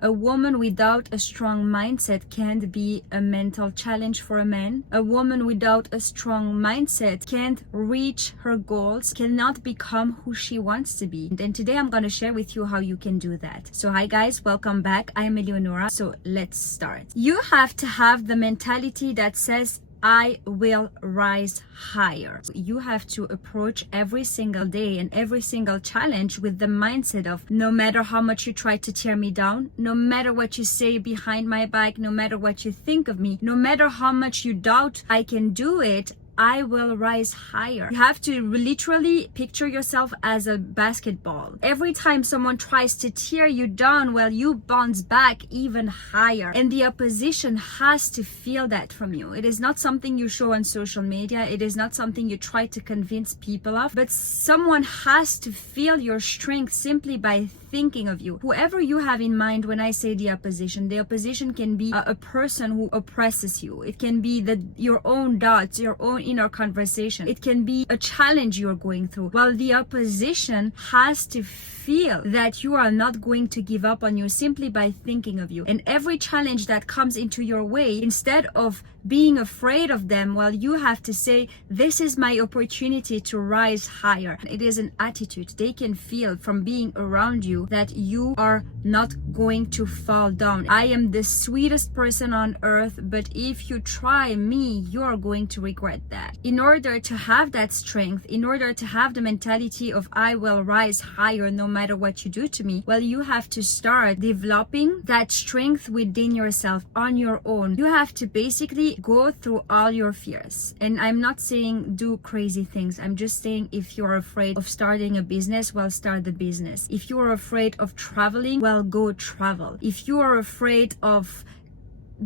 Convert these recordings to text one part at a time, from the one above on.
A woman without a strong mindset can't be a mental challenge for a man. A woman without a strong mindset can't reach her goals, cannot become who she wants to be. And today I'm going to share with you how you can do that. So hi guys, welcome back. I'm Eleonora. So let's start. You have to have the mentality that says, I will rise higher. You have to approach every single day and every single challenge with the mindset of, no matter how much you try to tear me down, no matter what you say behind my back, no matter what you think of me, no matter how much you doubt I can do it, I will rise higher. You have to literally picture yourself as a basketball. Every time someone tries to tear you down, well, you bounce back even higher. And the opposition has to feel that from you. It is not something you show on social media. It is not something you try to convince people of. But someone has to feel your strength simply by thinking of you. Whoever you have in mind when I say the opposition can be a person who oppresses you. It can be your own doubts, your own inner conversation. It can be a challenge you're going through. Well, the opposition has to feel that you are not going to give up on you simply by thinking of you. And every challenge that comes into your way, instead of being afraid of them, well, you have to say, this is my opportunity to rise higher. It is an attitude. They can feel from being around you that you are not going to fall down. I am the sweetest person on earth, but if you try me, you are going to regret that. In order to have that strength, in order to have the mentality of I will rise higher no matter what you do to me, well, you have to start developing that strength within yourself on your own. You have to basically go through all your fears. And I'm not saying do crazy things. I'm just saying if you're afraid of starting a business, well, start the business. If you are afraid of traveling, well, go travel. If you are afraid of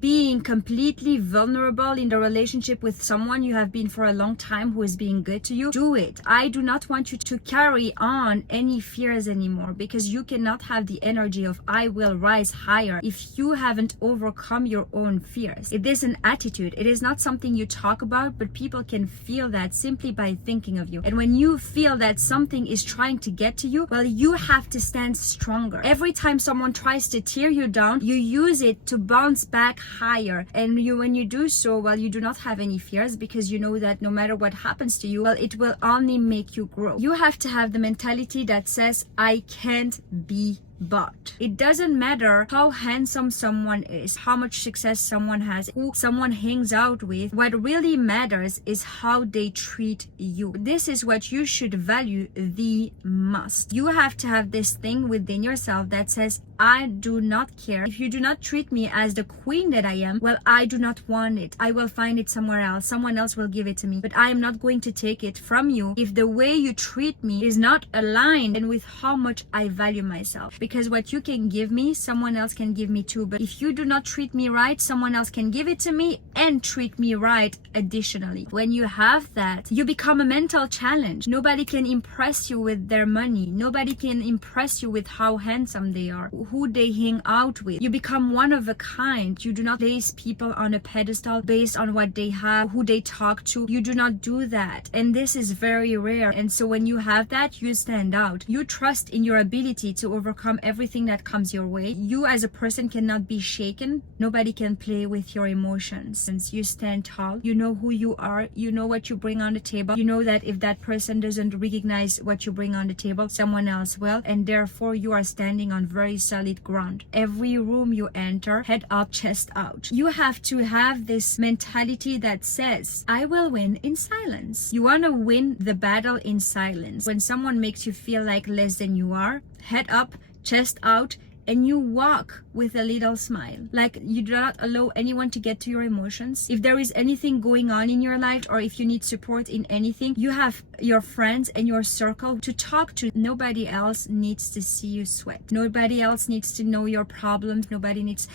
being completely vulnerable in the relationship with someone you have been for a long time who is being good to you, do it. I do not want you to carry on any fears anymore, because you cannot have the energy of I will rise higher if you haven't overcome your own fears. It is an attitude. It is not something you talk about, but people can feel that simply by thinking of you. And when you feel that something is trying to get to you, well, you have to stand stronger. Every time someone tries to tear you down, you use it to bounce back higher. And when you do so, well, you do not have any fears, because you know that no matter what happens to you, well, it will only make you grow. You have to have the mentality that says, I can't be bought. It doesn't matter how handsome someone is, how much success someone has, who someone hangs out with. What really matters is how they treat you. This is what you should value the most. You have to have this thing within yourself that says, I do not care. If you do not treat me as the queen that I am, well, I do not want it. I will find it somewhere else. Someone else will give it to me. But I am not going to take it from you if the way you treat me is not aligned and with how much I value myself. Because what you can give me, someone else can give me too. But if you do not treat me right, someone else can give it to me and treat me right additionally. When you have that, you become a mental challenge. Nobody can impress you with their money. Nobody can impress you with how handsome they are, who they hang out with. You become one of a kind. You do not place people on a pedestal based on what they have, who they talk to. You do not do that. And this is very rare. And so when you have that, you stand out. You trust in your ability to overcome everything that comes your way. You as a person cannot be shaken. Nobody can play with your emotions. Since you stand tall, you know who you are, you know what you bring on the table. You know that if that person doesn't recognize what you bring on the table, someone else will, and therefore you are standing on very solid ground. Every room you enter, head up, chest out. You have to have this mentality that says, I will win in silence. You want to win the battle in silence. When someone makes you feel like less than you are, head up, chest out, and you walk with a little smile. Like you do not allow anyone to get to your emotions. If there is anything going on in your life, or if you need support in anything, you have your friends and your circle to talk to. Nobody else needs to see you sweat. Nobody else needs to know your problems. Nobody needs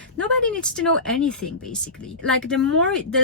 to know anything, basically. Like the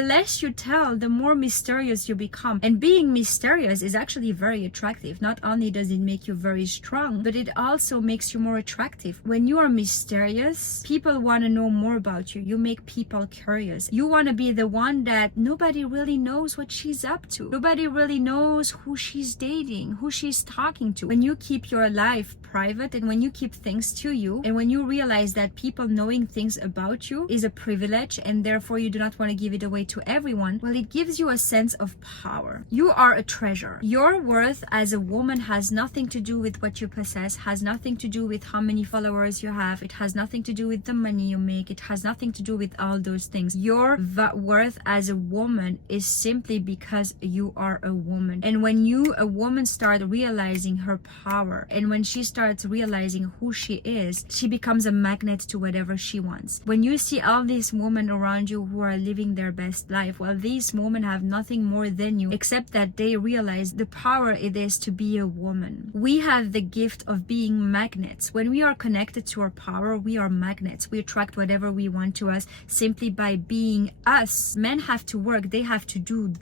less you tell, the more mysterious you become. And being mysterious is actually very attractive. Not only does it make you very strong, but it also makes you more attractive. When you are mysterious. People want to know more about you. You make people curious. You want to be the one that nobody really knows what she's up to. Nobody really knows who she's dating, who she's talking to. When you keep your life private and when you keep things to you, and when you realize that people knowing things about you is a privilege and therefore you do not want to give it away to everyone, well, it gives you a sense of power. You are a treasure. Your worth as a woman has nothing to do with what you possess, has nothing to do with how many followers you have, it has nothing to do with the money you make, it has nothing to do with all those things. Your worth as a woman is simply because you are a woman. And when a woman starts realizing her power, and when she starts realizing who she is, she becomes a magnet to whatever she wants. When you see all these women around you who are living their best life, well, these women have nothing more than you except that they realize the power it is to be a woman. We have the gift of being magnets. When we are connected to our power, we are magnets. We attract whatever we want to us simply by being us. Men have to work. They have to do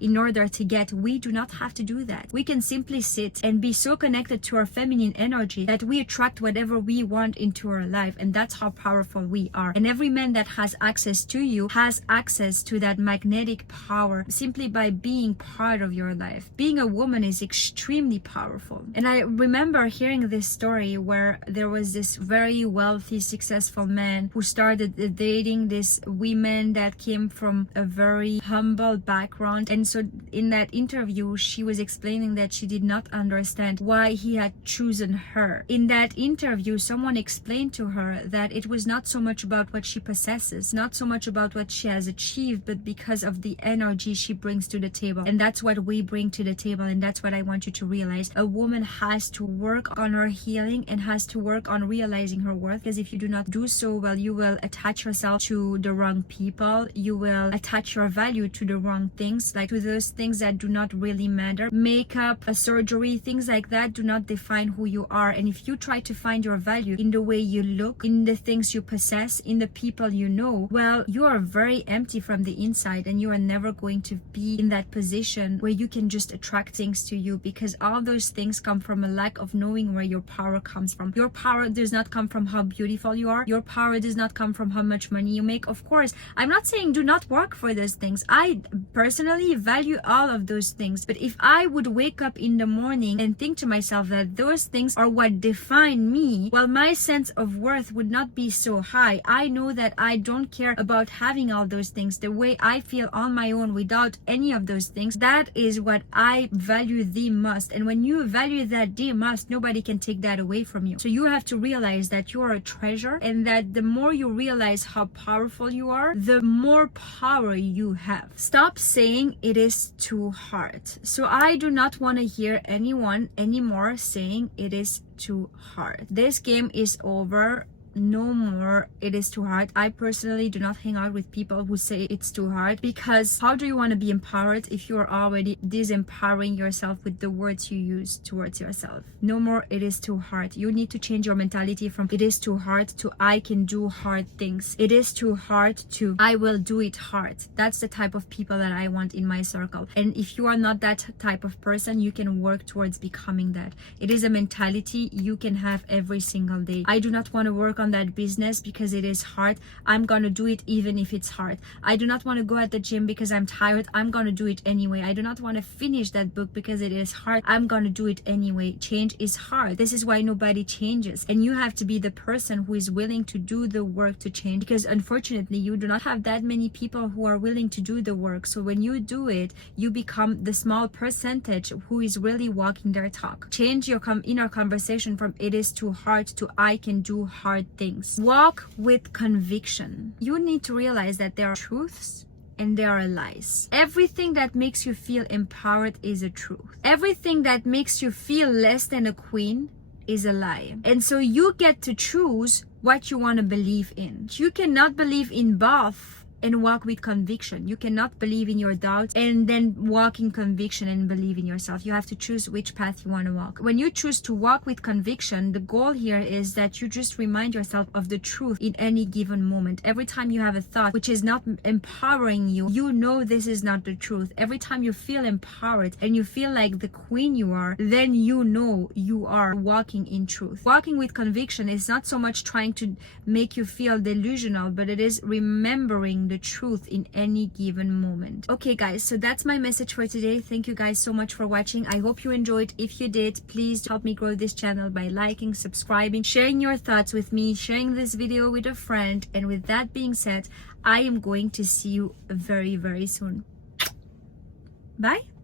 in order to get. We do not have to do that. We can simply sit and be so connected to our feminine energy that we attract whatever we want into our life, and that's how powerful we are. And every man that has access to you has access to that magnetic power simply by being part of your life. Being a woman is extremely powerful. And I remember hearing this story where there was this very wealthy, successful man who started dating this women that came from a very humble background. And so in that interview, she was explaining that she did not understand why he had chosen her. In that interview, someone explained to her that it was not so much about what she possesses, not so much about what she has achieved, but because of the energy she brings to the table. And that's what we bring to the table, and that's what I want you to realize. A woman has to work on her healing and has to work on realizing her worth, because if you do not do so, well, you will attach yourself to the wrong people. You will attach your value to the wrong things, like to those things that do not really matter. Makeup, a surgery, things like that do not define who you are. And if you try to find your value in the way you look, in the things you possess, in the people you know, well, you are very empty from the inside, and you are never going to be in that position where you can just attract things to you, because all those things come from a lack of knowing where your power comes from. Your power does not come from how beautiful you are. Your power does not come from how much money you make. Of course, I'm not saying do not work for those things. I personally value all of those things. But if I would wake up in the morning and think to myself that those things are what define me, well, my sense of worth would not be so high. I know that I don't care about having all those things. The way I feel on my own without any of those things, that is what I value the most. And when you value that the most, nobody can take that away from you. So you have to realize that you are a treasure, and that the more you realize how powerful you are, the more power you have. Stop saying it is too hard. So I do not want to hear anyone anymore saying it is too hard. This game is over. No more it is too hard. I personally do not hang out with people who say it's too hard, because how do you want to be empowered if you are already disempowering yourself with the words you use towards yourself? No more it is too hard. You need to change your mentality from it is too hard to I can do hard things. It is too hard to I will do it hard. That's the type of people that I want in my circle. And if you are not that type of person, you can work towards becoming that. It is a mentality you can have every single day. I do not want to work on that business because it is hard. I'm gonna do it even if it's hard. I do not want to go at the gym because I'm tired. I'm gonna do it anyway. I do not want to finish that book because it is hard. I'm gonna do it anyway. Change is hard. This is why nobody changes, and you have to be the person who is willing to do the work to change, because unfortunately you do not have that many people who are willing to do the work. So when you do it, you become the small percentage who is really walking their talk. Change your inner conversation from it is too hard to I can do hard things. Walk with conviction. You need to realize that there are truths and there are lies. Everything that makes you feel empowered is a truth. Everything that makes you feel less than a queen is a lie. And so you get to choose what you want to believe in. You cannot believe in both and walk with conviction. You cannot believe in your doubts and then walk in conviction and believe in yourself. You have to choose which path you want to walk. When you choose to walk with conviction, the goal here is that you just remind yourself of the truth in any given moment. Every time you have a thought which is not empowering you, you know this is not the truth. Every time you feel empowered and you feel like the queen you are, then you know you are walking in truth. Walking with conviction is not so much trying to make you feel delusional, but it is remembering the truth in any given moment. Okay guys, so that's my message for today. Thank you guys so much for watching. I hope you enjoyed. If you did, please help me grow this channel by liking, subscribing, sharing your thoughts with me, sharing this video with a friend. And with that being said, I am going to see you very, very soon. Bye.